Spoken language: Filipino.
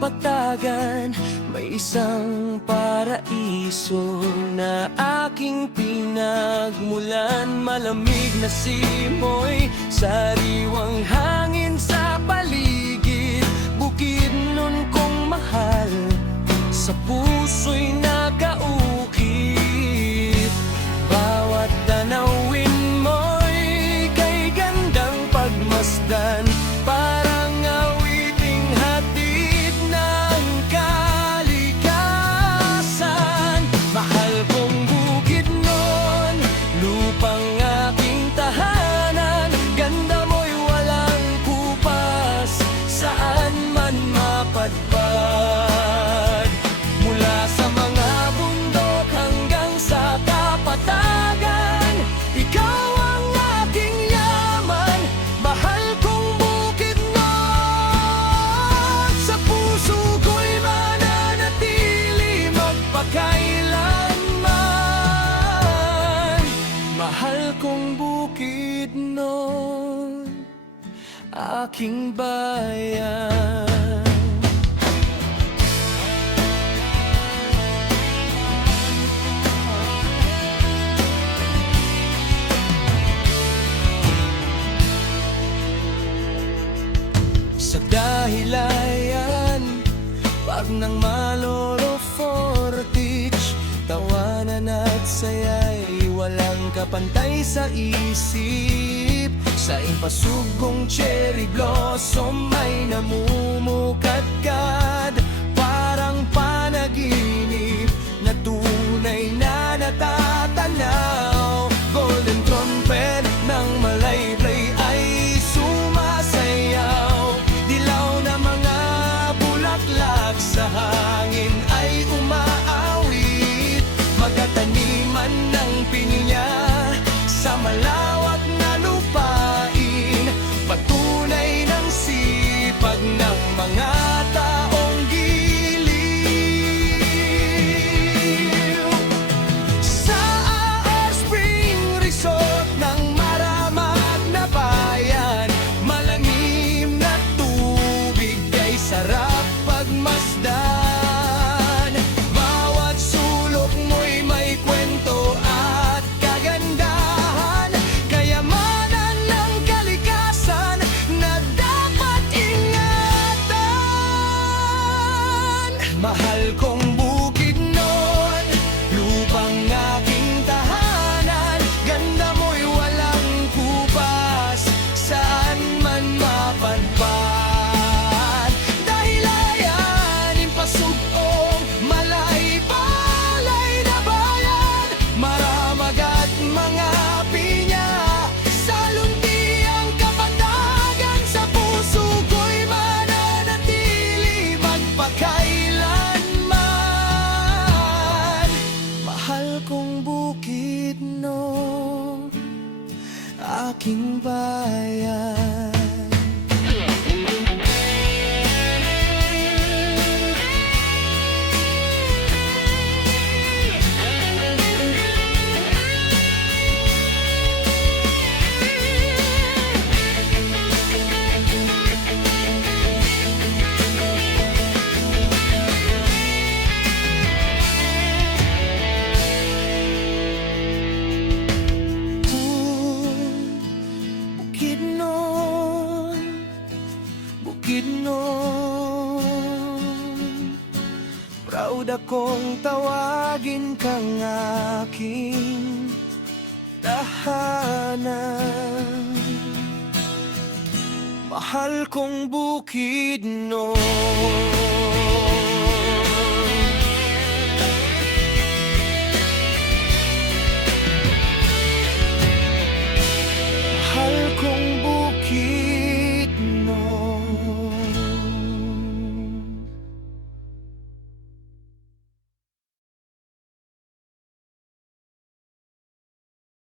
kapatagan, may isang paraiso na aking pinagmulan. Malamig na simoy, sariwang hangin sa paligid, bukid nun kong mahal, sa puso'y nakaukit. Bawat tanawin mo'y kay gandang pagmasdan, parang awiting hatid ng kalikasan. Mahal kong bukid nun, lupang aking tahanan, ganda mo'y walang kupas, saan man mapadpad. Mula sa mga bundok hanggang sa kapatagan, ikaw ang aking yaman. Mahal kong bukid nun, sa puso ko'y mananatili magpakailanman. Mahal kong bukid nun, aking bayan. Sa dahilayan, pag nang Malolo Fortich, tawanan at saya'y walang kapantay sa isip. Sa impasugong cherry blossom ay namumukadkad, parang panaginip na tunay na natatanaw. Golden trumpet ng Malayblay ay sumasayaw, dilaw na mga bulaklak sa hangin ay umaawit. Magkataniman ng pinya sa malawak na lupain, patunay ng sipag ng mga taong giliw. Sa Aar Spring Resort ng Maramag na bayan, malamim na tubig ay sarap pagmasdan. Bawat sulok mo'y may kwento at kagandahan, kayamanan ng kalikasan na dapat ingatan. Mahal kong bukid nun, lupang aking tahanan, ganda mo'y walang kupas, saan man mapadpad. Dahilayan, impasugong, malay-balay na bayan, Maramag at mga pinya, sa luntiang kapatagan, sa puso ko'y mananatili magpakailanman. Mahal kong bukid nun, aking bayan. Bukid nun, bukid nun, proud akong tawagin kang aking tahanan. Mahal kong bukid nun.